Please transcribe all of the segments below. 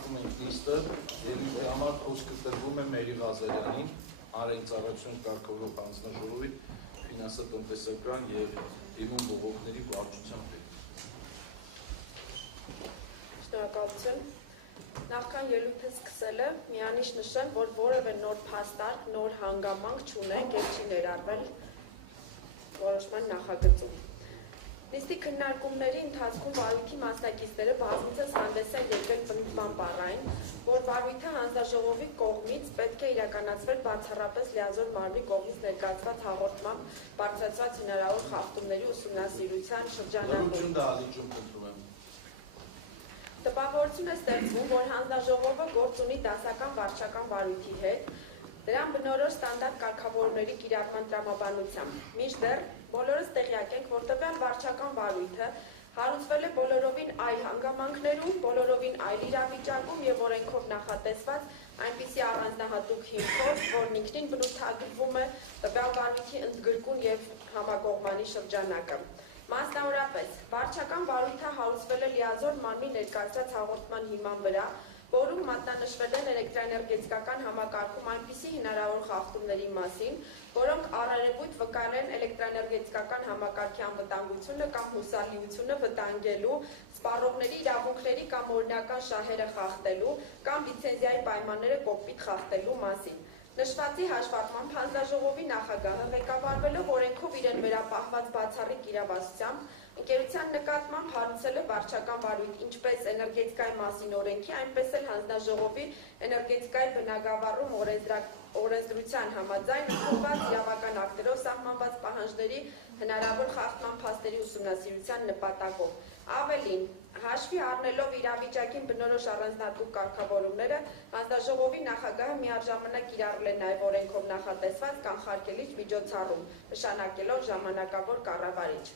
քննարկում ենք նիստը, ելույթի համար խոսքը տրվում է Մերի Ղազարյանին, հանրային ծառայություն կարգավորող հանձնաժողովի ֆինանսատնտեսական եւ իմուն բողոքների վարչության պետ։ Շնորհակալություն։ Նախքան ելույթը սկսելը միանիշ նշեմ, որ որևէ նոր փաստարկ, նոր հանգամանք չունենք եւ չի ներառվել որոշման նախագծում։ Նիստի քննարկումների ընթացքում վարույթի մասնակիցները բազմիցս հանդես են եկել պնդման բառային, որ վարույթը հանձնաժողովի կողմից պետք է իրականացվել բացառապես լիազոր մարմնի կողմից ներկայացված հաղորդմամբ բարձրացված հնարավոր խախտումների ուսումնասիրության շրջանակում։ Տպավորություն է ստեղծվում, որ հանձնաժողովը գործ ունի դասական վարչական վարույթի հետ, դրան բնորոշ ստանդարտ կարգավորումների կիրառման տրամաբանությամբ։ Մինչդեռ բոլորս տեղյակ ենք, որ տվյալ վարչական վարույթը հարուցվել է բոլորովին այլ հանգամանքներում, բոլորովին այլ իրավիճակում եւ օրենքով նախատեսված այնպիսի առանձնահատուկ հիմքով, որն ինքնին բնութագրվում է տվյալ վարույթի ընդգրկուն եւ համակողմանի շրջանակը։ Մասնավորապես, վարչական վարույթը հարուցվել է լիազոր մարմնի ներկայացրած հաղորդման հիման վրա, որում մատնանշվել են էլեկտրաէներգետիկական համակարգում այնպիսի հնարավոր խախտումների մասին, որոնք առերևույթ վկայել են էլեկտրաէներգետիկական համակարգի անվտանգությունը կամ հուսալիությունը վտանգելու, սպառողների իրավունքների կամ օրինական շահերը խախտելու կամ լիցենզիայի պայմանները կողմից խախտելու մասին։ Նշվածի հաշվարկմամբ հանձնաժողովի նախագահը ղեկավարվելով օրենքով իրեն վերապահված բացառիկ իրավասությամբ ընկերության նկատմամբ հարուցել է վարչական վարույթ ինչպես էներգետիկայի մասին օրենքի, այնպես էլ հանձնաժողովի էներգետիկայի բնագավառում օրենսդրության համաձայն ընդունված իրավական ակտերով սահմանված պահանջների հնարավոր խախտման փաստերի ուսումնասիրության նպատակով։ Ավելին, հաշվի առնելով իրավիճակին բնորոշ առանձնահատուկ կարգավորումները, հանձնաժողովի նախագահը միաժամանակ կիրառել է նաև օրենքով նախատեսված կանխարգելիչ միջոցառում, նշանակելով ժամանակավոր կառավարիչ։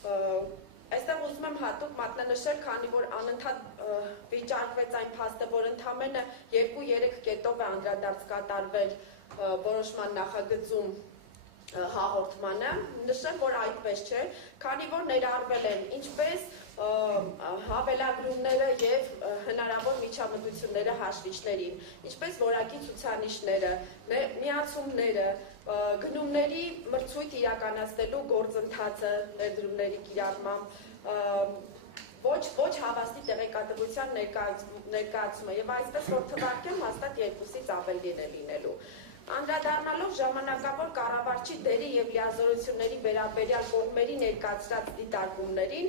Այստեղ ուզում եմ հատուկ մատնանշել, քանի որ անընդհատ վիճարկվեց այն փաստը, որ ընդամենը 2-3 կետով է անդրադարձ կատարվել որոշման նախագծում հաղորդմանը, նշեմ, որ այդպես չէ, քանի որ ներառվել են ինչպես հավելագրումները եւ հնարավոր միջամտությունները հաշվիչներին, ինչպես որակի ցուցանիշները, միացումները, գնումների մրցույթ իրականացնելու գործընթացը ներդրումների կիրառմամբ, ոչ հավաստի տեղեկատվության ներկայացումը եւ այսպես որ թվարկեմ հաստատ 2-ից ավելին է լինելու։ Անդրադառնալով ժամանակավոր կառավարչի դերի եւ լիազորությունների վերաբերյալ կողմերի ներկայացրած դիտարկումներին,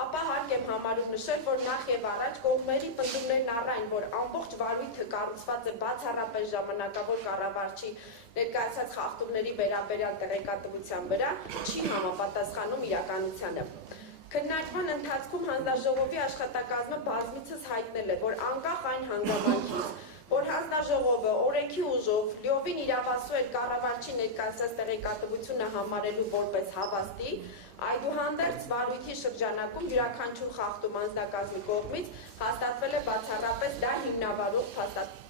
ապա հարկ եմ համարում նշել, որ նախ եւ առաջ կողմերի պնդումներն առայն, որ ամբողջ վարույթը կառուցված է բացառապես ժամանակավոր կառավարչի ներկայացած խախտումների վերաբերյալ տեղեկատվության վրա, չի համապատասխանում իրականությանը։ Քննարկման ընթացքում հանձնաժողովի աշխատակազմը բազմիցս հայտնել է, որ անկախ այն հանգամանքից, որ հանձնաժողովը օրենքի ուժով լիովին իրավասու էր կառավարչի ներկայացած տեղեկատվությունը համարելու որպես հավաստի, այդուհանդերձ վարույթի շրջանակում յուրաքանչյուր խախտում անձնակազմի կողմից հաստատվել է բացառապես դա հիմնավորող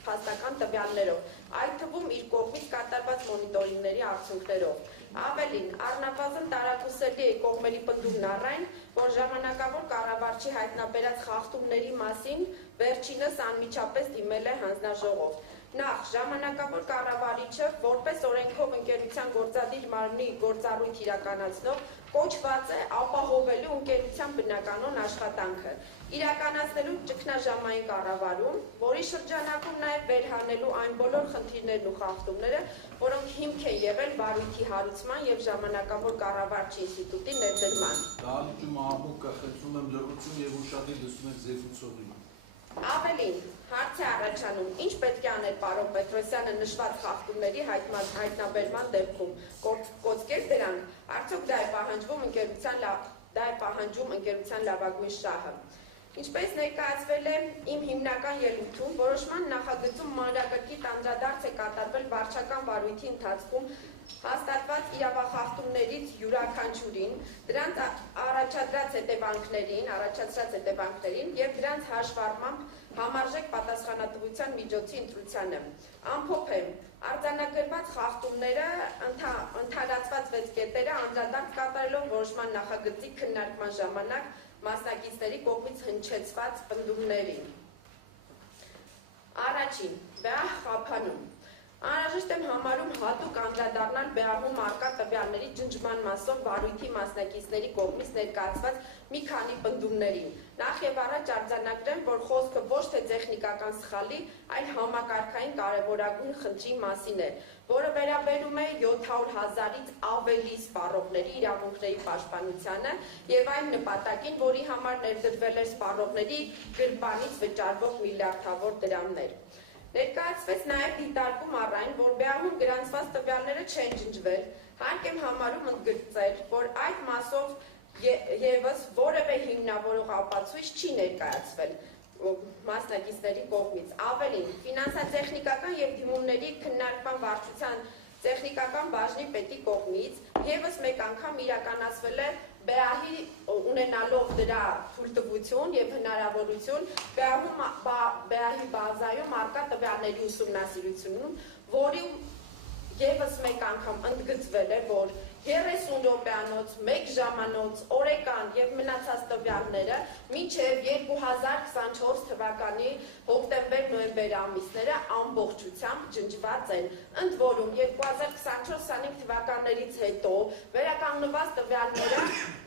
փաստական տվյալներով, այդ թվում իր կողմից կատարված մոնիտորինգների արդյունքներով։ Ավելին, առնվազն տարակուսելի է կողմերի պնդումն առայն, որ ժամանակավոր կառավարչի հայտնաբերած խախտումների մասին վերջինս անմիջապես դիմել է հանձնաժողով։ Նախ, ժամանակավոր կառավարիչը, որպես օրենքով ընկերության գործադիր մարմնի գործառույթ իրականացնող, կոչված է ապահովելու ընկերության բնականոն աշխատանքը, իրականացնելու ճգնաժամային կառավարում, որի շրջանակում նաև վերհանելու այն բոլոր խնդիրներն ու խախտումները, որոնք հիմք են եղել վարույթի հարուցման եւ ժամանակավոր կառավարչի ինստիտուտի ներդրման։ Դահլիճում աղմուկ կա, խնդրում եմ լրություն եւ ուշադիր լսում եք զեկուցողին։ Ավելին, հարց է առաջանում, ինչ պետք է անել պարոն Պետրոսյանը նշված խախտումների հայտնաբերման դեպքում, կոծկեր դրանք, արդյոք դա է պահանջում ընկերության լավագույն շահը։ Ինչպես ներկայացվել է իմ հիմնական ելույթում, որոշման նախագծում մանրակրկիտ անդրադարձ է կատարվել վարչական վարույթի ընթացքում հաստատված իրավախախտումներից յուրաքանչյուրին, դրանց առաջացած հետևանքներին եւ դրանց հաշվառմամբ համարժեք պատասխանատվության միջոցի ընտրությանը։ Ամփոփ եմ, արձանագրված խախտումները ընդհանրացված 6 կետերը անդրադարձ կատարելով որոշման նախագծի քննարկման ժամանակ մասնակիցների կողմից հնչեցված պնդումներին։ Առաջին, ԲԵԱՀ խափանում։ Անհրաժեշտ եմ համարում հատուկ անդրադառնալ ԲԵԱՀ-ում առկա տվյալների ջնջման մասով վարույթի մասնակիցների կողմից ներկայացված մի քանի պնդումներին։ Նախ եւ առաջ արձանագրեմ, որ խոսքը ոչ թե տեխնիկական սխալի, այլ համակարգային կարևորագույն խնդրի մասին է, որը վերաբերում է 700,000-ից ավելի սպառողների իրավունքների պաշտպանությանը եւ այն նպատակին, որի համար ներդրվել էր սպառողների գրպանից վճարվող միլիարդավոր դրամներ։ Ներկայացվեց նաև դիտարկում առ այն, որ ԲԵԱՀ-ում գրանցված տվյալները չեն ջնջվել, հարկ եմ համարում ընդգծել, որ այդ մասով ևս որևէ հիմնավորող ապացույց չի ներկայացվել մասնակիցների կողմից։ Ավելին, ֆինանսատեխնիկական եւ դիմումների քննարկման վարչության տեխնիկական բաժնի պետի կողմից ևս մեկ անգամ իրականացվել է ԲԵԱՀ-ի ունենալով դրա թույլտվություն եւ հնարավորություն ԲԵԱՀ-ի բազայում առկա տվյալների ուսումնասիրությունում, որի ևս մեկ անգամ ընդգծվել է, որ 30 րոպեանոց, 1 ժամանոց, օրեկան եւ մնացած տվյալները մինչեւ 2024 թվականի հոկտեմբեր-նոյեմբեր ամիսները ամբողջությամբ ջնջված են։ Ընդ որում 2024-25 թվականներից հետո վերականգնված տվյալները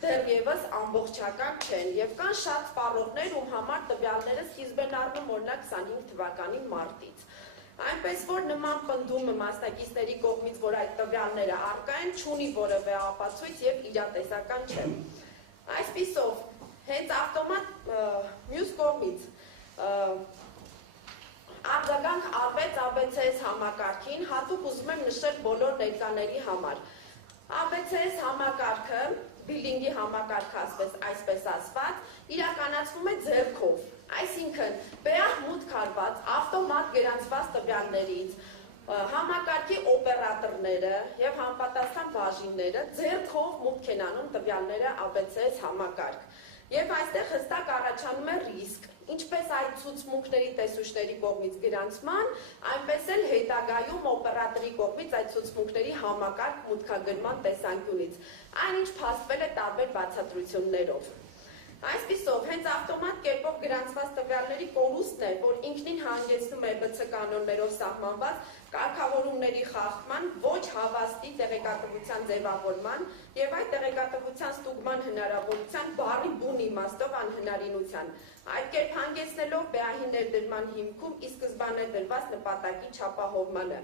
դեռևս ամբողջական չեն եւ կան շատ սպառողներ, ում համար տվյալները սկիզբ են առնում օրինակ 25 թվականի մարտից։ Այնպես որ նման պնդումը մասնակիցների կողմից, որ այդ տվյալները առկա են, չունի որևէ ապացույց եւ իրատեսական չէ։ Այսպիսով, հենց ավտոմատ մյուս կողմից արձագանք արվեց ABCS համակարգին, հատուկ ուզում եմ նշել բոլոր ներկաների համար։ ABCS համակարգը, բիլինգի համակարգը այսպես ասված, իրականացվում է ձեռքով, այսինքն ԲԵԱՀ մուտք արված ավտոմատ գրանցված տվյալներից համակարգի օպերատորները եւ համապատասխան բաժինները ձեռքով մուտք են անում տվյալները ABCS համակարգ։ Եվ այստեղ հստակ առաջանում է ռիսկ, ինչպես այդ ցուցմունքների տեսուչների կողմից գրանցման, այնպես էլ հետագայում օպերատորի կողմից այդ ցուցմունքների համակարգ մուտքագրման տեսանկյունից, այնինչ փաստվել է տարբեր բացատրություններով։ Այսպիսով, հենց ավտոմատ կերպով գրանցված տվյալների կորուստն է, որ ինքնին հանգեցնում է ԲՑ կանոններով սահմանված կարգավորումների խախտման, ոչ հավաստի տեղեկատվության ձևավորման եւ այդ տեղեկատվության ստուգման հնարավորության բառի բուն իմաստով անհնարինության, այդ կերպ հանգեցնելով ԲԵԱՀ-ի ներդրման հիմքում ի սկզբանե դրված նպատակի չապահովմանը։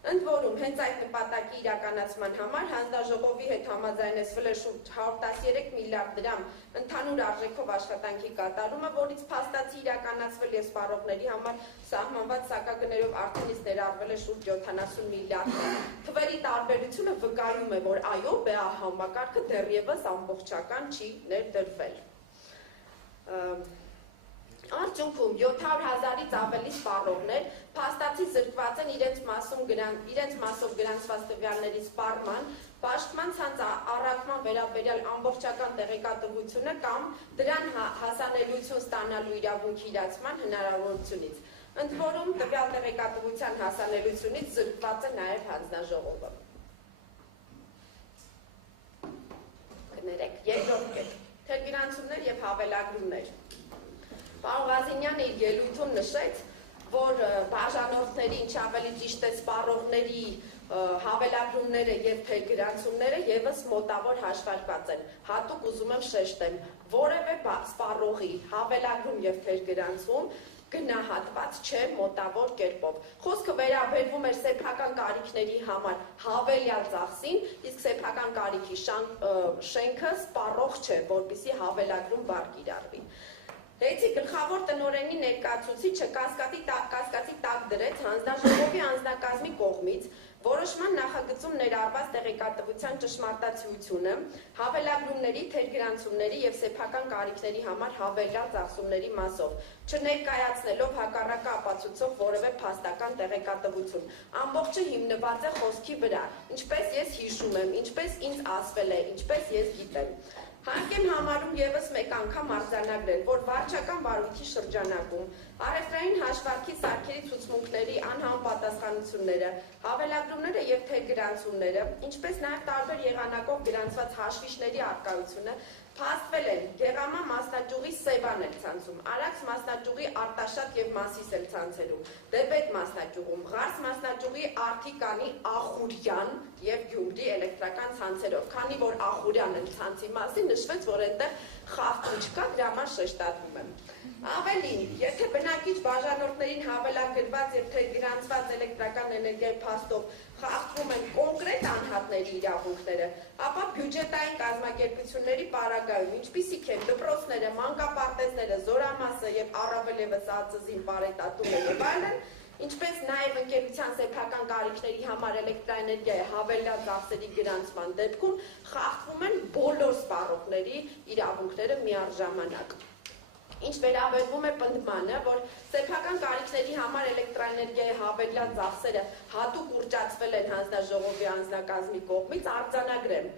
Ընդ որում, հենց այդ նպատակի իրականացման համար հանձնաժողովի հետ համաձայնեցվել է շուրջ 113 միլիարդ դրամ ընդհանուր արժեքով աշխատանքի կատարումը, որից փաստացի իրականացվել եւ սպառողների համար սահմանված սակագներով արդեն իսկ ներառվել է շուրջ 70 միլիարդ։ Թվերի տարբերությունը վկայում է, որ այո, ԲԵԱՀ համակարգը դեռևս ամբողջական չի ներդրվել։ Արդյունքում 700,000-ից ավելի սպառողներ փաստացի զրկված են իրենց մասով գրանցված տվյալների սպառման, պաշտպան ցանց առաքման վերաբերյալ ամբողջական տեղեկատվությունը կամ դրան հասանելիություն ստանալու իրավունքի իրացման հնարավորությունից։ Ընդ որում տվյալ տեղեկատվության հասանելիությունից զրկված է նաև հանձնաժողովը։ Կներեք, երկրորդ կետ, թերգրանցումներ եւ հավելագրումներ։ Պարոն Ղազինյանը իր ելույթում նշեց, որ բաժանորդների, ինչ ավելի ճիշտ է սպառողների հավելագրումները եւ թերգրանցումները եւս մոտավոր հաշվարկված են։ Հատուկ ուզում եմ շեշտեմ, որևէ սպառողի հավելագրում եւ թերգրանցում գնահատված չէ մոտավոր կերպով։ Խոսքը վերաբերվում է սեփական կարիքների համար հավելյալ ծախսին, իսկ սեփական կարիքի շենքը սպառող չէ, որպեսզի հավելագրում բառ կիրառվի։ Դեցի գլխավոր տնօրենի ներկայացուցիչը կասկածի տակ դրեց հանձնաժողովի անձնակազմի կողմից որոշման նախագծում ներառված տեղեկատվության ճշմարտացիությունը, հավելագրումների, թերգրանցումների եւ սեփական կարիքների համար հավելյալ ծախսումների մասով, չներկայացնելով հակառակը ապացուցող որևէ փաստական տեղեկատվություն։ Ամբողջը հիմնված է խոսքի վրա, ինչպես ես հիշում եմ, ինչպես ինձ ասվել է, ինչպես ես գիտեմ։ Հարկ եմ համարում եւս մեկ անգամ արձանագրել, որ վարչական վարույթի շրջանակում առևտրային հաշվարկի սարքերի ցուցմունքների անհամապատասխանությունները, հավելագրումները եւ թերգրանցումները, ինչպես նաեւ տարբեր եղանակով գրանցված հաշվիչների առկայությունը Փաստվել են Գեղամա մասնաճյուղի Սևան էլ ցանցում, Արաքս մասնաճյուղի Արտաշատ եւ Մասիս էլ ցանցերում, Դեբետ մասնաճյուղում, Ղարս մասնաճյուղի Արթիկանի, Ախուրյան եւ Գյումրի էլեկտրական ցանցերով, քանի որ Ախուրյանն էլ ցանցի մասին նշվեց, որ այնտեղ խախտում չկա, դրա համար շեշտադրում եմ։ Ավելին, եթե բնակիչ բաժանորդներին հավելագրված եւ թե գրանցված էլեկտրական էներգիայի փաստով խախտվում են կոնկրետ անհատների իրավունքները, ապա բյուջետային կազմակերպությունների պարագայում, ինչպիսիք են դպրոցները, մանկապարտեզները, զորամասը եւ առավել եւս ԱԾԶ-ին պարետատումը եւ այլն, ինչպես նաեւ ընկերության սեփական կարիքների համար էլեկտրաէներգիայի հավելյալ ծախսերի գրանցման դեպքում խախտվում են բոլոր սպառողների իրավունքները միառժամանակ։ Ինչ վերաբերվում է պնդմանը, որ սեփական կարիքների համար էլեկտրաէներգիայի հավելյալ ծախսերը հատուկ ուռճացվել են հանձնաժողովի անձնակազմի կողմից, արձանագրեմ,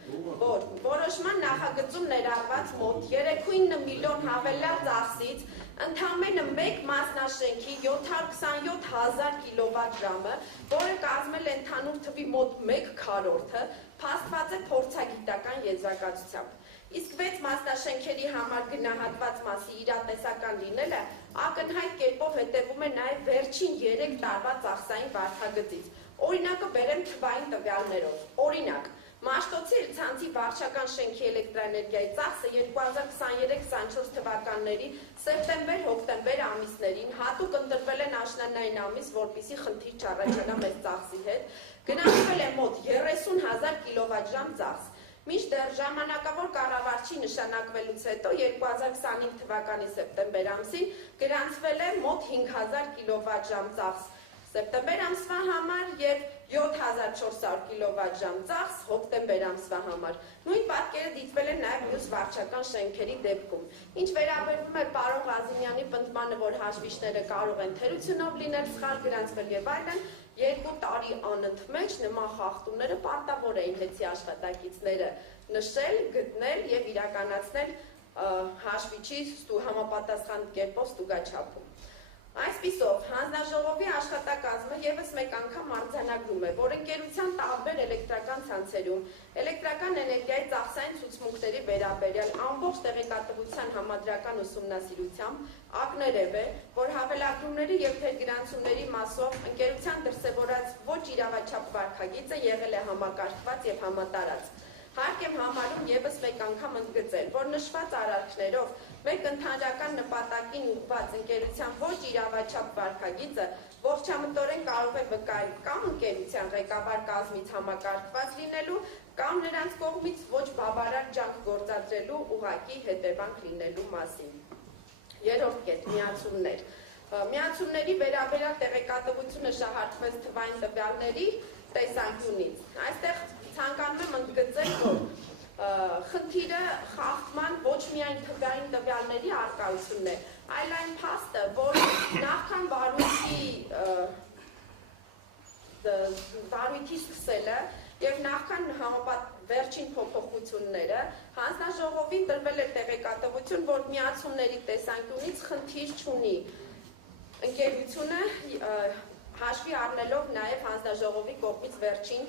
որ որոշման նախագծում ներառված մոտ 3.9 միլիոն հավելյալ ծախսից ընդամենը մեկ մասնաշենքի 727,000 կիլովատ-ժամը, որը կազմել է ընդհանուր թվի մոտ 1/4-ը, փաստված է փորձագիտական եզրակացությամբ։ Իսկ 6 մասնաշենքերի համար գնահատված մասի իրատեսական լինելը ակնհայտ կերպով հետևում է նաև վերջին 3 տարվա ծախսային վարքագծից։ Օրինակը բերեմ թվային տվյալներով։ Օրինակ, Մաշտոցի ցանցի վարչական շենքի էլեկտրաէներգիայի ծախսը 2023-24 թվականների սեպտեմբեր-հոկտեմբեր ամիսներին հատուկ ընտրվել են աշնանային ամիս, որպեսզի խնդիր չառաջանա մեծ ծախսի հետ, գնահատվել է մոտ 30,000 կիլովատ-ժամ ծախս։ Մինչդեռ ժամանակավոր կառավարչի նշանակվելուց հետո 2025 թվականի սեպտեմբեր ամսին գրանցվել է մոտ 5,000 կիլովատ-ժամ ծախս սեպտեմբեր ամսվա համար եւ 7,400 կիլովատ-ժամ ծախս հոկտեմբեր ամսվա համար։ Նույն պատկերը դիտվել է նաև մյուս վարչական շենքերի դեպքում։ Ինչ վերաբերվում է պարոն Ղազիմյանի պնդմանը, որ հաշվիչները կարող են թերությունով լինել, սխալ գրանցվել եւ այլն, 2 տարի անընդմեջ նման խախտումները պարտավոր էին հետի աշխատակիցները նշել, գտնել եւ իրականացնել հաշվիչի համապատասխան կերպով ստուգաչափում։ Այսպիսով, հանձնաժողովի աշխատակազմը եւս մեկ անգամ արձանագրում է, որ ընկերության տարբեր էլեկտրական ցանցերում էլեկտրական էներգիայի ծախսային ցուցմունքների վերաբերյալ ամբողջ տեղեկատվության համադրական ուսումնասիրությամբ ակներև է, որ հավելագրումների եւ թերգրանցումների մասով ընկերության դրսեւորած ոչ իրավաչափ վարքագիծը եղել է համակարգված եւ համատարած։ Հարկ եմ համարում եւս մեկ անգամ ընդգծել, որ նշված արարքներով մեկ ընդհանրական նպատակին ուղղված ընկերության ոչ իրավաչափ վարքագիծը ողջամտորեն կարող է վկայել կամ ընկերության ղեկավար կազմից համակարգված լինելու, կամ նրանց կողմից ոչ բավարար ջանք գործադրելու ուղղակի հետևանք լինելու մասին։ Երրորդ կետ՝ միացումներ։ Միացումների վերաբերյալ տեղեկատվությունը շահարկվեց թվային տվյալների տեսանկյունից։ Այստեղ ցանկանում եմ ընդգծել, որ խնդիրը խախտման ոչ միայն թվային տվյալների առկայությունն է, այլ այն փաստը, որ նախքան վարույթի սկսելը եւ նախքան վերջին փոփոխությունները հանձնաժողովին տրվել էր տեղեկատվություն, որ միացումների տեսանկյունից խնդիր չունի ընկերությունը հաշվի առնելով նաեւ հանձնաժողովի կողմից վերջին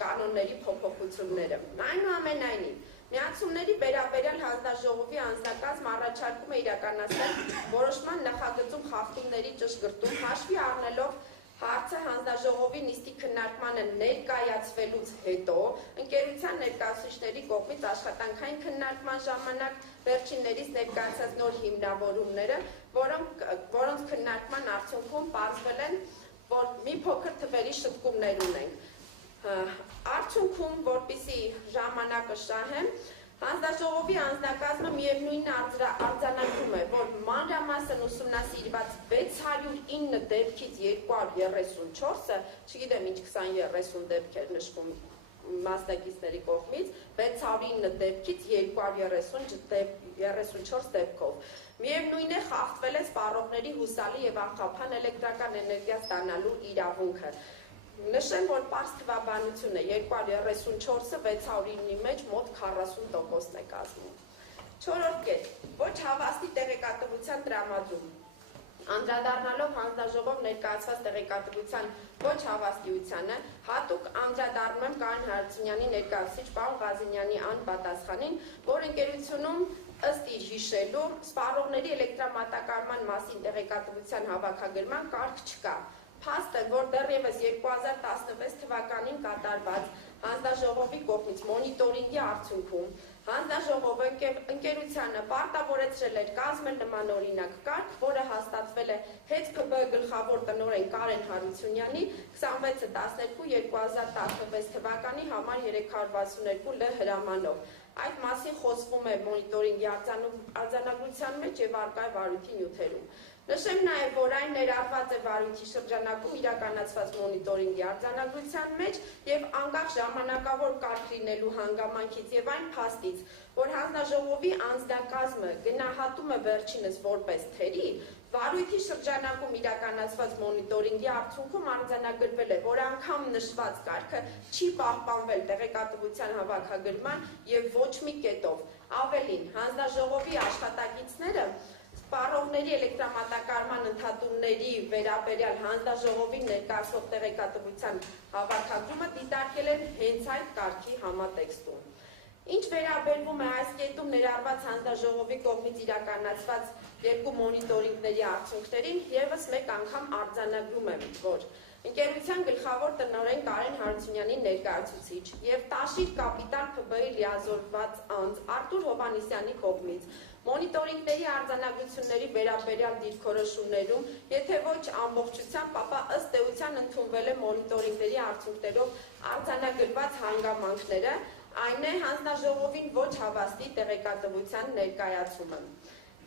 կանոնների փոփոխությունները։ Այնուամենայնիվ, միացումների վերաբերյալ հանձնաժողովի անձնակազմ առաջարկում է իրականացնել որոշման նախագծում խախտումների ճշգրտում, հաշվի առնելով հարցը հանձնաժողովի նիստի քննարկմանը ներկայացվելուց հետո ընկերության ներկայացուցիչների կողմից աշխատանքային քննարկման ժամանակ վերջիններիս ներկայացած նոր հիմնավորումները, որոնց քննարկման արդյունքում պարզվել են, որ մի փոքր թվերի շտկումներ ունենք։ Արդյունքում, որպեսզի ժամանակը շահեմ, հանձնաժողովի անձնակազմը միևնույն արձանագրում է, որ մանրամասն ուսումնասիրված 609 դեպքից 234-ը, չգիտեմ ինչ 20-30 դեպքեր նշվում մասնակիցների կողմից, 609 դեպքից 234 դեպքով։ Միևնույն է խախտվել է սպառողների հուսալի եւ անխափան էլեկտրական էներգիա ստանալու իրավունքը։ Նշեմ, որ պարզ թվաբանություն է, 234-ը 609-ի մեջ մոտ 40%-ն է կազմում։ Չորրորդ կետ, ոչ հավաստի տեղեկատվության տրամադրում։ Անդրադառնալով հանձնաժողով ներկայացված տեղեկատվության ոչ հավաստիությանը, հատուկ անդրադառնում եմ Կարեն Հարությունյանի ներկայացուցիչ պարոն Ղազենյանի անպատասխանին, որ ընկերությունում ըստ իր հիշելու սպառողների էլեկտրամատակարարման մասին տեղեկատվության հավաքագրման կարգ չկա։ Փաստը, որ դեռևս 2016 թվականին կատարված հանձնաժողովի կողմից մոնիտորինգի արդյունքում հանձնաժողովը ընկերությանը պարտավորեցրել էր կազմել նմանօրինակ կարգ, որը հաստատվել է ՀԵՑՓԲ գլխավոր տնօրեն Կարեն Հարությունյանի 26/12/2016 թվականի համար 362 Լ հրամանով։ Այդ մասին խոսվում է մոնիտորինգի արձանագրության մեջ եւ առկա է վարույթի նյութերում։ Նշեմ նաև, որ այն ներառված է վարույթի շրջանակում իրականացված մոնիտորինգի արձանագրության մեջ եւ անկախ ժամանակավոր կարգ լինելու հանգամանքից եւ այն փաստից, որ հանձնաժողովի անձնակազմը գնահատում է վերջինս որպես թերի, վարույթի շրջանակում իրականացված մոնիտորինգի արդյունքում արձանագրվել է, որ անգամ նշված կարգը չի պահպանվել տեղեկատվության հավաքագրման եւ ոչ մի կետով։ Ավելին, հանձնաժողովի աշխատակիցները սպառողների էլեկտրամատակարարման ընդհատումների վերաբերյալ հանձնաժողովին ներկայացվող տեղեկատվության հավաքագրումը դիտարկել են հենց այդ կարգի համատեքստում։ Ինչ վերաբերվում է այս կետում ներառված հանձնաժողովի կողմից իրականացված երկու մոնիտորինգների արդյունքներին, եւս մեկ անգամ արձանագրում եմ, որ ընկերության գլխավոր տնօրեն Կարեն Հարությունյանի ներկայացուցիչ եւ Տաշիր Կապիտալ ՓԲ-ի լիազորված անձ Արտուր Հովհաննիսյանի կողմից մոնիտորինգների արձանագրությունների վերաբերյալ դիրքորոշումներում, եթե ոչ ամբողջությամբ, ապա ըստ էության ընդունվել է մոնիտորինգների արդյունքներով արձանագրված հանգամանքները, այն է հանձնաժողովին ոչ հավաստի տեղեկատվության ներկայացումը։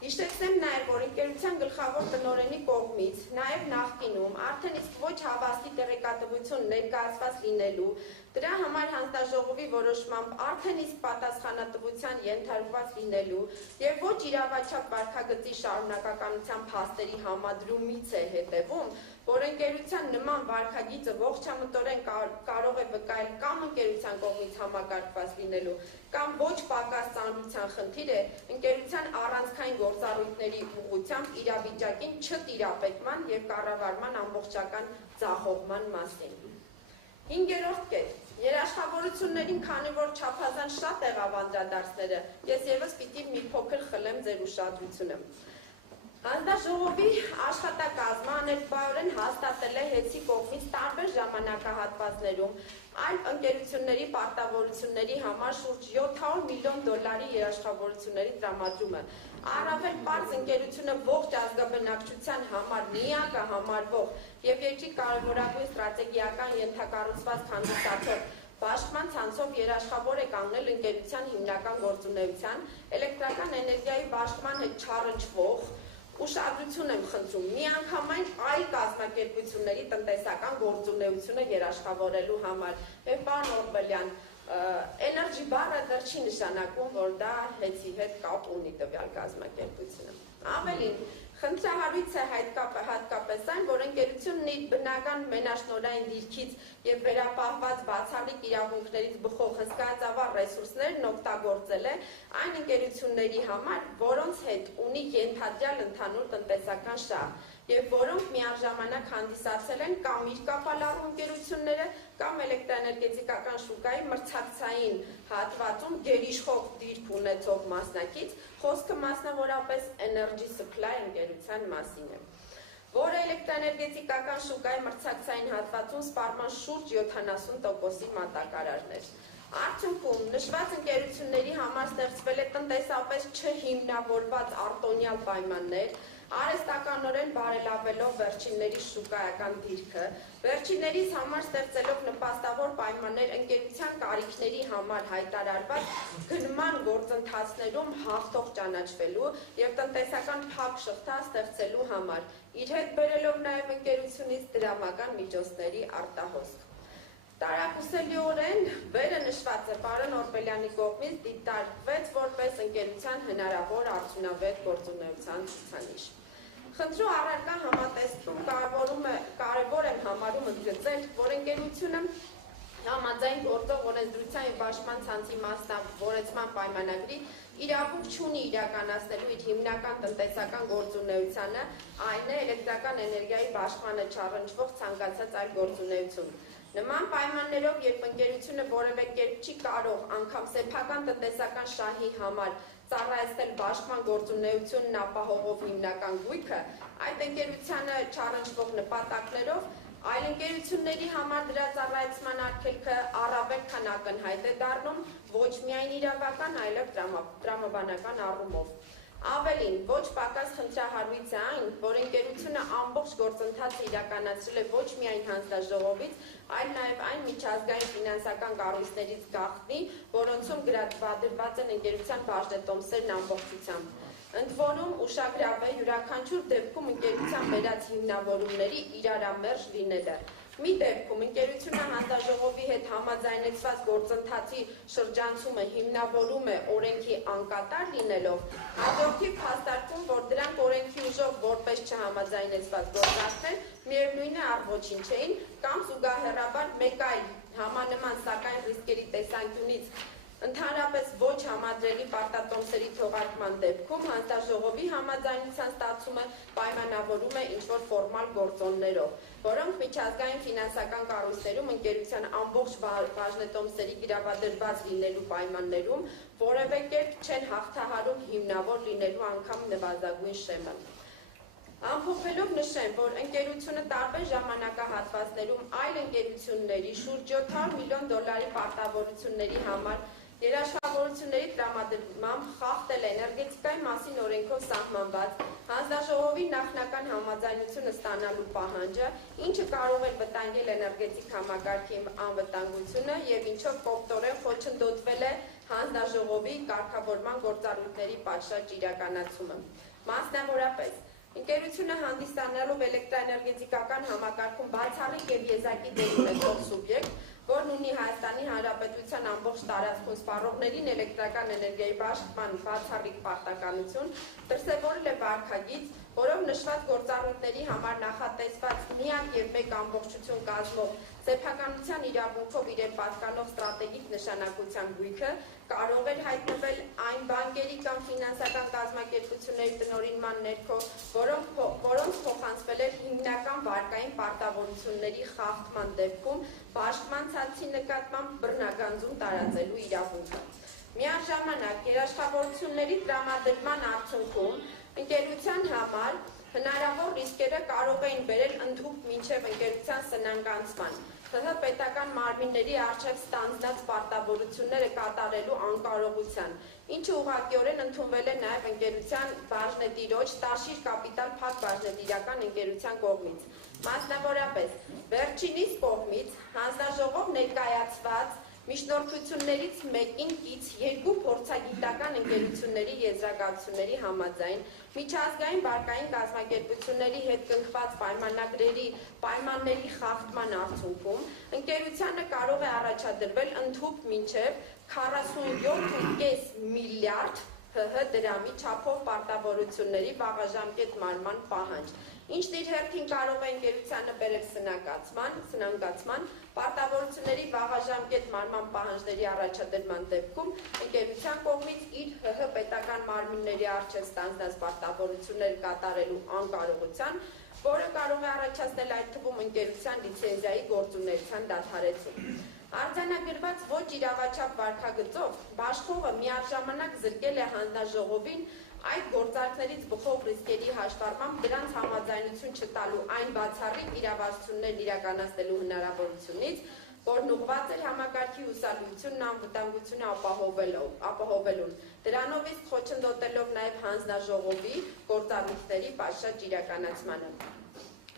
Հիշեցնեմ նաև, որ ընկերության գլխավոր տնօրենի կողմից նաև նախկինում արդեն իսկ ոչ հավաստի տեղեկատվություն ներկայացված լինելու, դրա համար հանձնաժողովի որոշմամբ արդեն իսկ պատասխանատվության ենթարկված լինելու եւ ոչ իրավաչափ վարքագծի շարունակականության փաստերի համադրումից է հետևում, որ ընկերության նման վարքագիծը ողջամտորեն կարող է վկայել կամ ընկերության կողմից համակարգված լինելու, կամ ոչ պակաս ծանրության խնդիր է ընկերության առանցքային գործառույթների ուղղությամբ իրավիճակին չտիրապետման եւ կառավարման ամբողջական ձախողման մասին։ 5-րդ կետ։ Երաշխավորություններին, քանի որ չափազանց շատ եղավ անդրադարձները, ես եւս պիտի մի փոքր խլեմ ձեր ուշադրությունը։ Հանձնաժողովի աշխատակազմը աներկբայորեն հաստատել է ՀԵՑ-ի կողմից տարբեր ժամանակահատվածներում այլ ընկերությունների պարտավորությունների համար շուրջ $700 միլիոն երաշխավորությունների տրամադրումը։ Առավել պարզ ընկերությունը ողջ ազգաբնակչության համար միակը համարվող եւ երկրի կարևորագույն ստրատեգիական ենթակառուցվածք հանդիսացող Բաշխման ցանցով երաշխավոր է կանգնել ընկերության հիմնական գործունեության, էլեկտրական էներգիայի բաշխման հետ չառընչվող ուշադրություն եմ խնդրում միանգամայն այլ կազմակերպությունների տնտեսական գործունեությունը երաշխավորելու համար։ Եվ պարոն Օրբելյան, էներգի բառը դեռ չի նշանակում, որ դա ՀԵՑ-ի հետ կապ ունի տվյալ կազմակերպությունը։ Ավելին, խնդրահարույց է հատկապես այն, որ ընկերությունն իր բնական մենաշնորհային դիրքից եւ վերապահված բացառիկ իրավունքներից բխող հսկայածավալ ռեսուրսներն օգտագործել է այն ընկերությունների համար, որոնց հետ ունի ենթադրյալ ընդհանուր տնտեսական շահ եւ որոնք միաժամանակ հանդիսացել են կամ իր կապալառու ընկերությունները կամ էլեկտրաէներգետիկական շուկայի մրցակցային հատվածում գերիշխող դիրք ունեցող մասնակից, խոսքը մասնավորապես Energy Supply ընկերության մասին է, որը էլեկտրաէներգետիկական շուկայի մրցակցային հատվածում սպառման շուրջ 70%-ի մատակարարներ։ Արդյունքում նշված ընկերությունների համար ստեղծվել է տնտեսապես չհիմնավորված արտոնյալ պայմաններ, արհեստականորեն բարելավելով վերջինների շուկայական դիրքը, վերջիններից համար ստեղծելով նպաստավոր պայմաններ ընկերության կարիքների համար հայտարարված գնման գործընթացներում հաղթող ճանաչվելու եւ տնտեսական փակ շղթա ստեղծելու համար, իր հետ բերելով նաեւ ընկերությունից դրամական միջոցների արտահոսք։ Տարակուսելիորեն վերը նշվածը պարոն Օրբելյանի կողմից դիտարկվեց որպես ընկերության հնարավոր արդյունավետ գործունեության ցուցանիշ։ Խնդրու առարկա համատեսում կարևոր եմ համարում ընդգծել, որ ընկերությունը համաձայն գործող օրենսդրության եւ պաշտպան ցանցի մասնավորեցման պայմանագրի իրավունք չունի իրականացնելու իր հիմնական տնտեսական գործունեությանը, այն է էլեկտրական էներգիայի պաշտպանը չառնչվող ցանկացած այլ գործունեություն։ Նման պայմաններով, երբ ընկերությունը որևէ կերպ չի կարող անգամ սեփական տնտեսական շահի համար ծառայեցնել պաշտպան գործունեությունն ապահովող հիմնական գույքը, այդ ընկերությանը չառնչվող նպատակներով այլ ընկերությունների համար դրա ծառայեցման արգելքը առավել քան ակնհայտ է դառնում ոչ միայն իրավական, այլև տրամաբանական առումով։ Ավելին, ոչ պակաս խնդրահարույց է այն, որ ընկերությունը ամբողջ գործընթացը իրականացրել է ոչ միայն հանձնաժողովից, այլ նաև այն միջազգային ֆինանսական կառույցներից գաղտնի, որոնցում գրաված են ընկերության բաժնետոմսերն ամբողջությամբ։ Ընդ որում ուշագրավ է յուրաքանչյուր դեպքում ընկերության բերած հիմնավորումների իրարամերժ լինելը։ Մի դեպքում ընկերությունը հանձնաժողովի հետ համաձայնեցված գործընթացի շրջանցումը հիմնավորում է օրենքի անկատար լինելով, հաջորդիվ փաստարկում, որ դրանք օրենքի ուժով որպես չհամաձայնեցված գործարքներ միևնույն է առ ոչինչ էին, կամ զուգահեռաբար մեկ այլ համանման սակայն ռիսկերի տեսանկյունից ընդհանրապես ոչ համադրելի պարտատոմսերի թողարկման դեպքում հանձնաժողովի համաձայնության ստացումը պայմանավորում է ինչ-որ ֆորմալ գործոններով, որոնք միջազգային ֆինանսական կառույցներում ընկերության ամբողջ բաժնետոմսերի գրավադրված լինելու պայմաններում որևէ կերպ չեն հաղթահարում հիմնավոր լինելու անգամ նվազագույն շեմը։ Ամփոփելով նշեմ, որ ընկերությունը տարբեր ժամանակահատվածներում այլ ընկերությունների շուրջ 700 միլիոն դոլարի պարտավորությունների համար երաշխավորությունների տրամադրմամբ խախտել է էներգետիկայի մասին օրենքով սահմանված հանձնաժողովի նախնական համաձայնությունը ստանալու պահանջը, ինչը կարող է վտանգել էներգետիկ համակարգի անվտանգությունը եւ ինչով կողքորեն խոչընդոտվել է հանձնաժողովի կարգավորման գործառույթների պատշաճ իրականացումը։ Մասնավորապես ընկերությունը հանդիսանալով էլեկտրաէներգետիկական համակարգում բացառիկ եւ եզակի դեր ունեցող սուբյեկտ, որն ունի Հայաստանի Հանրապետության ամբողջ տարածքում սպառողներին էլեկտրական էներգիայի պաշտպան բացառիկ պարտականություն, դրսևորել է վարքագիծ, որով նշված գործառույթների համար նախատեսված միակ եւ մեկ ամբողջություն կազմող սեփականության իրավունքով իրեն պատկանող ստրատեգիկ նշանակության գույքը կարող էր հայտնվել այն բանկերի կամ ֆինանսական կազմակերպությունների տնօրինման ներքո, որոնց փոխանցվել էր հիմնական վարկային պարտավորությունների խախտման դեպքում պաշտպան ցանցի նկատմամբ բռնագանձում տարածելու իրավունքը։ Միաժամանակ երաշխավորությունների տրամադրման արդյունքում ընկերության համար հնարավոր ռիսկերը կարող էին բերել ընդհուպ մինչև ընկերության սնանկացման, ՀՀ պետական մարմինների առջև ստանձնած պարտավորությունները կատարելու անկարողության, ինչը ուղղակիորեն ընդունվել է նաև ընկերության բաժնետիրոջ Տաշիր կապիտալ փակ բաժնետիրական ընկերության կողմից։ Մասնավորապես, վերջինիս կողմից հանձնաժողով ներկայացված միջնորդություններից մեկին կից երկու փորձագիտական ընկերությունների եզրակացությունների համաձայն միջազգային վարկային կազմակերպությունների հետ կնքված պայմանագրերի պայմանների խախտման արդյունքում ընկերությանը կարող է առաջադրվել ընդհուպ մինչև 47.5 միլիարդ ՀՀ դրամի չափով պարտավորությունների վաղաժամկետ մարման պահանջ, ինչն իր հերթին կարող է ընկերությանը բերել սնանկացման, պարտավորությունների վաղաժամկետ մարման պահանջների առաջադրման դեպքում ընկերության կողմից իր ՀՀ պետական մարմինների առջև ստանձնած պարտավորություններ կատարելու անկարողության, որը կարող է առաջացնել այդ թվում ընկերության լիցենզիայի գործունեության դադարեցում։ Արձանագրված ոչ իրավաչափ վարքագծով Բաշխովը միաժամանակ զրկել է հանձնաժողովին այդ գործարքներից բխող ռիսկերի հաշվառմամբ դրանց համաձայնություն չտալու այն բացառիկ իրավասություններն իրականացնելու հնարավորությունից, որն ուղղված էր համակարգի հուսալիությունն անվտանգությունը ապահովելուն, դրանով իսկ խոչընդոտելով նաև հանձնաժողովի գործառույթների պատշաճ իրականացմանը։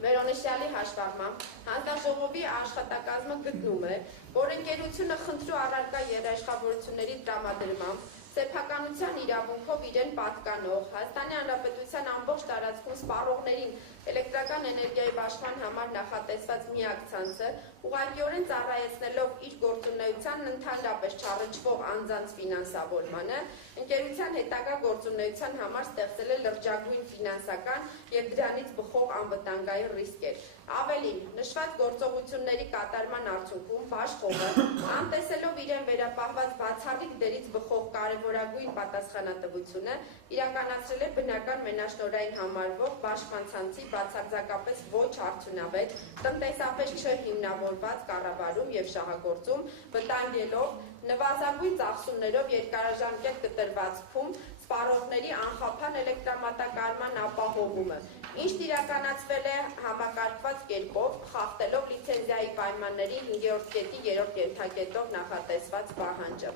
Վերոնշյալի հաշվառմամբ հանձնաժողովի աշխատակազմը գտնում է, որ ընկերությունը խնդրու առարկա երաշխավորությունների տրամադրմամբ սեփականության իրավունքով իրեն պատկանող Հայաստանի Հանրապետության ամբողջ տարածքում սպառողներին էլեկտրական էներգիայի պաշտպան համար նախատեսված միակ ցանցը ուղղակիորեն ծառայեցնելով իր գործունեությանն ընդհանրապես չառնչվող անձանց ֆինանսավորմանը, ընկերության հետագա գործունեության համար ստեղծել է լրջագույն ֆինանսական եւ դրանից բխող անվտանգային ռիսկեր։ Ավելին, նշված գործողությունների կատարման արդյունքում Բաշխողը, անտեսելով իրեն վերապահված բացառիկ դերից բխող կարևորագույն պատասխանատվությունը, իրականացրել է բնական մենաշնորհային համարվող պաշտպանցանցի բացարձակապես ոչ արդյունավետ, տնտեսապես չհիմնավորված կառավարում և շահագործում, վտանգելով նվազագույն ծախսումներով երկարաժամկետ կտրվածքում սպառողների անխափան էլեկտրամատակարարման ապահովումը, ինչն իրականացվել է համակարգված կերպով, խախտելով լիցենզիայի պայմանների 5-րդ կետի 3-րդ ենթակետով նախատեսված պահանջը։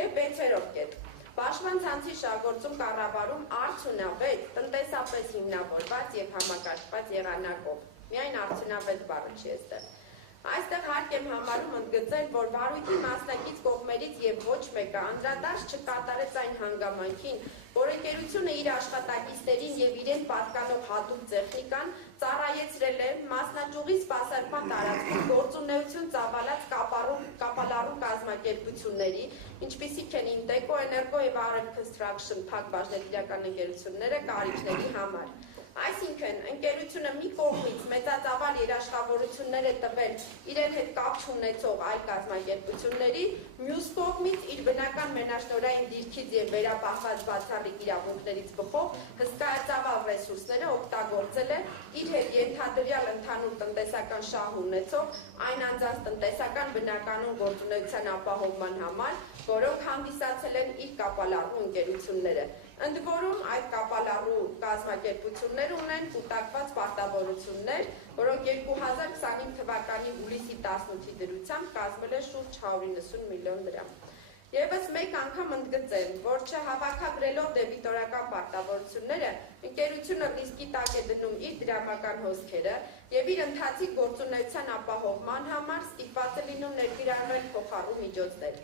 Եվ 6-րդ կետ. Պաշտպան ցանցի շահագործում կառավարում արդյունավետ, տնտեսապես հիմնավորված և համակարգված եղանակով։ Միայն արդյունավետ բառը չի այստեղ։ Այստեղ հարկ եմ համարում ընդգծել, որ վարույթի մասնակից կողմերից և ոչ մեկը անդրադարձ չկատարեց այն հանգամանքին, որ ընկերությունը իր աշխատակիցներին և իրեն պատկանող հատուկ տեխնիկան ծառայեցրել է մասնաճյուղի սպասարկման տարածքում գործունեություն ծավալած կապալառու կազմակերպությունների, ինչպիսիք են Ինտեկո, Էներգո և Արև Construction փակ բաժնետիրական ընկերությունները կարիքների համար։ Այսինքն, ընկերությունը մի կողմից մեծածավալ երաշխավորություններ է տվել իրեն հետ կապ չունեցող այլ կազմակերպությունների, մյուս կողմից իր բնական մենաշնորհային դիրքից և վերապահված բացառիկ իրավունքներից բխող հսկայածավալ ռեսուրսները օգտագործել է իր հետ ենթադրյալ ընդհանուր տնտեսական շահ ունեցող այն անձանց տնտեսական բնականոն գործունեության ապահովման համար, որոնք հանդիսացել են իր կապալառու ընկերությունները։ Ընդ որում այդ կապալառու կազմակերպությունները ունեն կուտակված պարտավորություններ, որոնք 2025 թվականի հուլիսի 18-ի դրությամբ կազմել են շուրջ 190 միլիոն դրամ։ Եվս մեկ անգամ ընդգծեմ, որ չհավաքագրելով դեբիտորական պարտավորությունները, ընկերությունը ռիսկի տակ է դնում իր դրամական հոսքերը և իր ընթացիկ գործունեության ապահովման համար ստիպված է լինում ներգրավել փոխառու միջոցներ։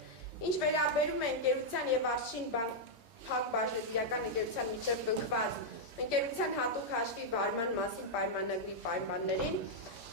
Ինչ վերաբերում է ընկերության և Արշին փակ բաժնետիրական ընկերության միջև կնքված ընկերության հատուկ հաշվի վարման մասին պայմանագրի պայմաններին,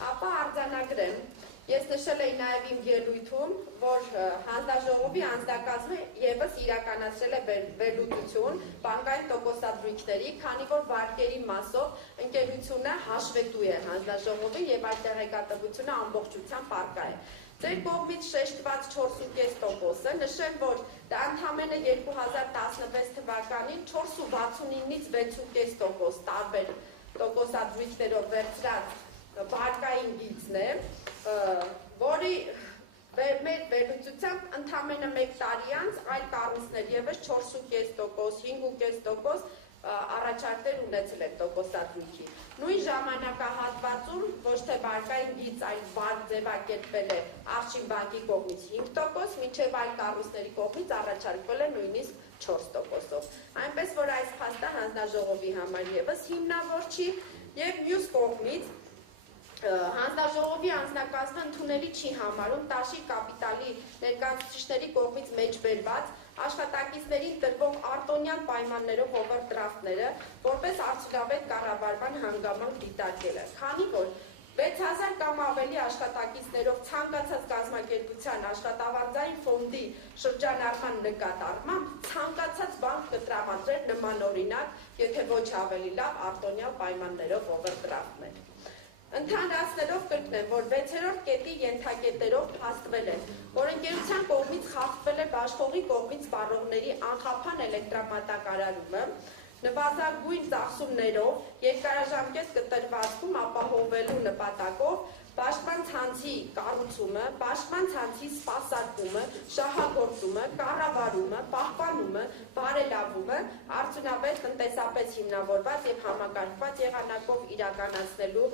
ապա արձանագրեմ, ես նշել էի նաև իմ ելույթում, որ հանձնաժողովի անձնակազմը ևս իրականացրել է վերլուծություն բանկային տոկոսադրույքների, քանի որ վարկերի մասով ընկերությունը հաշվետու է հանձնաժողովի և այդ տեղեկատվությունը ամբողջությամբ առկա է։ Ձեր կողմից շեշտված 4,5%-ը նշեմ, որ դա ընդամենը 2016 թվականին 4,69-ից 6,5% տարբեր տոկոսադրույքներով վերցրած վարկային գիծն է, որի մեր վերլուծությամբ ընդամենը 1 տարի անց այլ կառույցներ ևս 4,5%, 5,5% առաջարկներ ունեցել են տոկոսադրույքի։ Նույն ժամանակահատվածում ոչ թե վարկային գիծ, այլ վարկ ձևակերպվել է Արշին բանկի կողմից 5%, մինչև այլ կառույցների կողմից առաջարկվել է նույնիսկ 4%-ով։ Այնպես որ այս փաստը հանձնաժողովի համար ևս հիմնավոր չի և մյուս կողմից հանձնաժողովի անձնակազմը ընդունելի չի համարում Տաշի կապիտալի ներկայացուցիչների կողմից մեջբերված աշխատակիցներին տրվող արտոնյալ պայմաններով օվերդրաֆտները որպես արդյունավետ կառավարման հանգամանք դիտարկելը, քանի որ 6000 կամ ավելի աշխատակիցներով ցանկացած կազմակերպության աշխատավարձային ֆոնդի շրջանառման նկատառմամբ ցանկացած բանկ կտրամադրեր նմանօրինակ, եթե ոչ ավելի լավ արտոնյալ պայմաններով օվերդրաֆտներ։ Ընդհանրացնելով կրկնեմ, որ 6-րդ կետի ենթակետերով փաստվել է, որ ընկերության կողմից խախտվել է Բաշխողի կողմից սպառողների անխափան էլեկտրամատակարարումը, նվազագույն ծախսումներով երկարաժամկետ կտրվածքում ապահովելու նպատակով պաշտպան ցանցի կառուցումը, պաշտպան ցանցի սպասարկումը, շահագործումը, կառավարումը, պահպանումը, բարելավումը արդյունավետ տնտեսապես հիմնավորված և համակարգված եղանակով իրականացնելու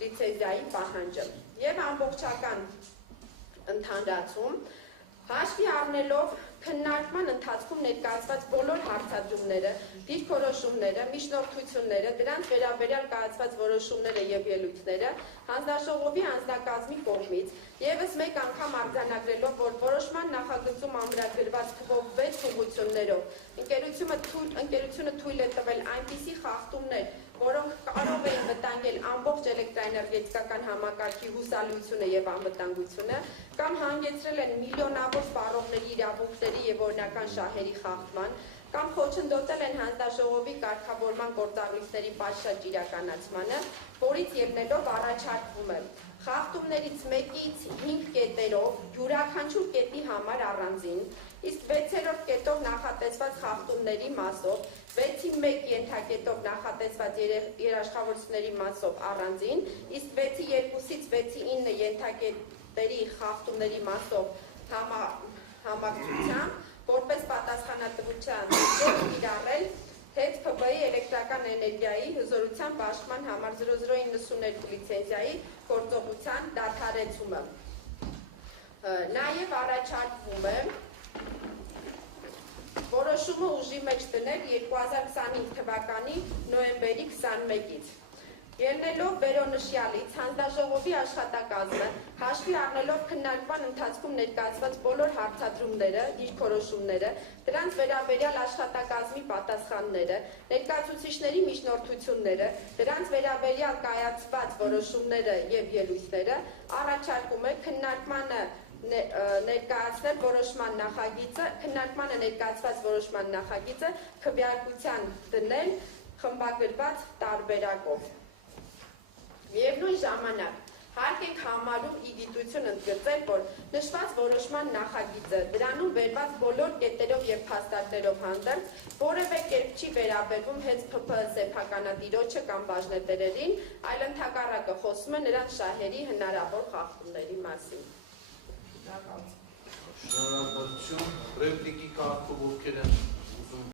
լիցենզիայի պահանջը և ամբողջական ընդհանրացում հաշվի առնելով քննարկման ընթացքում ներկայացված բոլոր հարցադրումները, դիրքորոշումները, միջնորդությունները, դրանց վերաբերյալ կայացված որոշումները և ելույթները հանձնաժողովի անձնակազմի կողմից ևս մեկ անգամ արձանագրելով, որ որոշման նախագծում ամրագրված թվով 6 ուղղություններով ընկերությունը թույլ է տվել այնպիսի խախտումներ, որոնք կարող էին վտանգել ամբողջ էլեկտրաէներգետիկական համակարգի հուսալիությունը և անվտանգությունը, կամ հանգեցրել են միլիոնավոր սպառողների իրավունքների և օրինական շահերի խախտման, կամ խոչընդոտել են հանձնաժողովի կարգավորման գործառույթների պատշաճ իրականացմանը, որից ելնելով առաջարկվում է խախտումներից 1-ից 5 կետերով յուրաքանչյուր կետի համար առանձին, իսկ 6-րդ կետով նախատեսված խախտումների մասով, 6-ի 1 ենթակետով նախատեսված երաշխավորությունների մասով առանձին, իսկ 6-ի 2-ից 6-ի 9 ենթակետերի խախտումների մասով համակցությամբ, որպես պատասխանատվության կիրառել հետ ՓԲ-ի էլեկտրական էներգիայի հզորության բաշխման համար 0092 լիցենզիայի գործողության դադարեցումը։ Նաև առաջարկվում է որոշումը ուժի մեջ դնել 2025 թվականի նոյեմբերի 21-ից։ Ելնելով վերոնշյալից, հանձնաժողովի աշխատակազմը հաշվի առնելով քննարկման ընթացքում ներկայացված բոլոր հարցադրումները, դիրքորոշումները, դրանց վերաբերյալ աշխատակազմի պատասխանները, ներկայացուցիչների միջնորդությունները, դրանց վերաբերյալ կայացված որոշումները և ելույթները, առաջարկում է քննարկմանը ներկայացված որոշման նախագիծը քվեարկության դնել խմբագրված տարբերակով։ Միևնույն ժամանակ, հարկ ենք համարում ի գիտություն ընդգծել, որ նշված որոշման նախագիծը դրանում վերված բոլոր կետերով և փաստարկներով հանդերձ որևէ կերպ չի վերաբերվում հենց ՓՓ սեփականատիրոջը կամ բաժնետերերին, այլ ընդհակառակը խոսում է նրանց շահերի հնարավոր խախտումների մասին։ Շնորհակալություն, ռեպլիկի կարգով ովքեր են